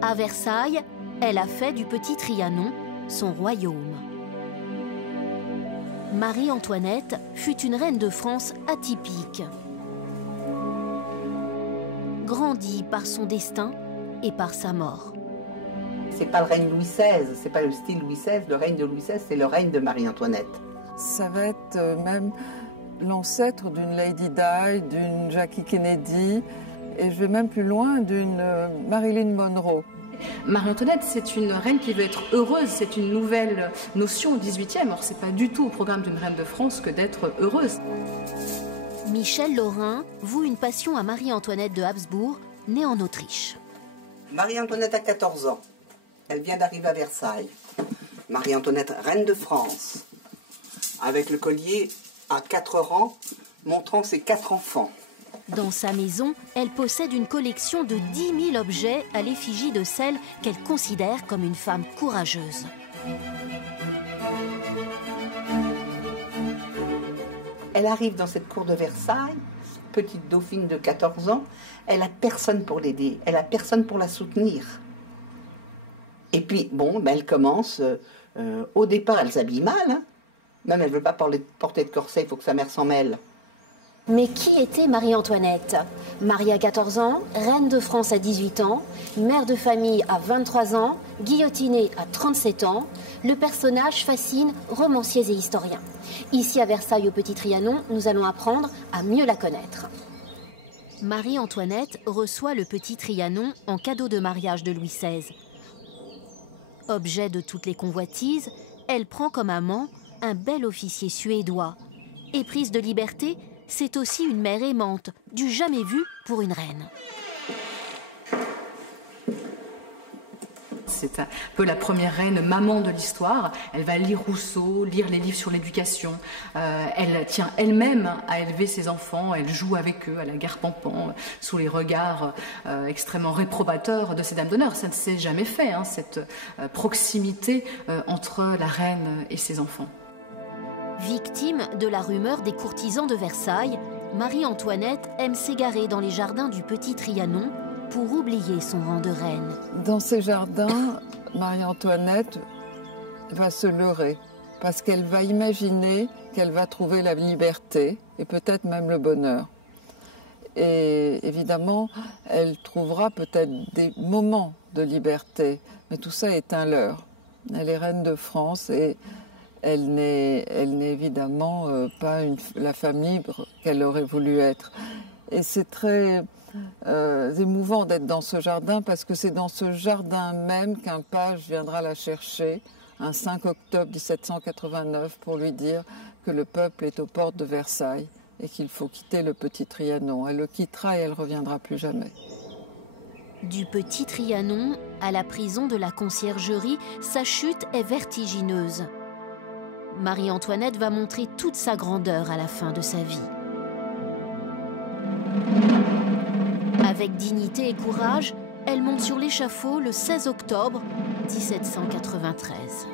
À Versailles, elle a fait du petit Trianon son royaume. Marie-Antoinette fut une reine de France atypique. Grandie par son destin et par sa mort. C'est pas le règne Louis XVI, c'est pas le style Louis XVI. Le règne de Louis XVI, c'est le règne de Marie-Antoinette. Ça va être même l'ancêtre d'une Lady Di, d'une Jackie Kennedy, et je vais même plus loin, d'une Marilyn Monroe. Marie-Antoinette, c'est une reine qui veut être heureuse, c'est une nouvelle notion au XVIIIe. Or, c'est pas du tout au programme d'une reine de France que d'être heureuse. Michel Laurin voue une passion à Marie-Antoinette de Habsbourg, née en Autriche. Marie-Antoinette a 14 ans. Elle vient d'arriver à Versailles. Marie-Antoinette, reine de France, avec le collier à 4 rangs, montrant ses 4 enfants. Dans sa maison, elle possède une collection de 10 000 objets à l'effigie de celle qu'elle considère comme une femme courageuse. Elle arrive dans cette cour de Versailles, petite dauphine de 14 ans, elle n'a personne pour l'aider, elle n'a personne pour la soutenir. Et puis, bon, ben elle commence, au départ, elle s'habille mal, hein. Même elle ne veut pas porter de corset, il faut que sa mère s'en mêle. Mais qui était Marie-Antoinette? Mariée à 14 ans, reine de France à 18 ans, mère de famille à 23 ans, guillotinée à 37 ans, le personnage fascine romanciers et historiens. Ici à Versailles au Petit Trianon, nous allons apprendre à mieux la connaître. Marie-Antoinette reçoit le Petit Trianon en cadeau de mariage de Louis XVI. Objet de toutes les convoitises, elle prend comme amant un bel officier suédois. Éprise de liberté, c'est aussi une mère aimante, du jamais vu pour une reine. C'est un peu la première reine maman de l'histoire. Elle va lire Rousseau, lire les livres sur l'éducation. Elle tient elle-même à élever ses enfants. Elle joue avec eux à la gare Pampan, sous les regards extrêmement réprobateurs de ces dames d'honneur. Ça ne s'est jamais fait, hein, cette proximité entre la reine et ses enfants. Victime de la rumeur des courtisans de Versailles, Marie-Antoinette aime s'égarer dans les jardins du Petit Trianon pour oublier son rang de reine. Dans ces jardins, Marie-Antoinette va se leurrer parce qu'elle va imaginer qu'elle va trouver la liberté et peut-être même le bonheur. Et évidemment, elle trouvera peut-être des moments de liberté, mais tout ça est un leurre. Elle est reine de France et elle n'est évidemment pas la femme libre qu'elle aurait voulu être. Et c'est très émouvant d'être dans ce jardin parce que c'est dans ce jardin même qu'un page viendra la chercher un 5 octobre 1789 pour lui dire que le peuple est aux portes de Versailles et qu'il faut quitter le Petit Trianon. Elle le quittera et elle ne reviendra plus jamais. Du Petit Trianon à la prison de la Conciergerie, sa chute est vertigineuse. Marie-Antoinette va montrer toute sa grandeur à la fin de sa vie. Avec dignité et courage, elle monte sur l'échafaud le 16 octobre 1793.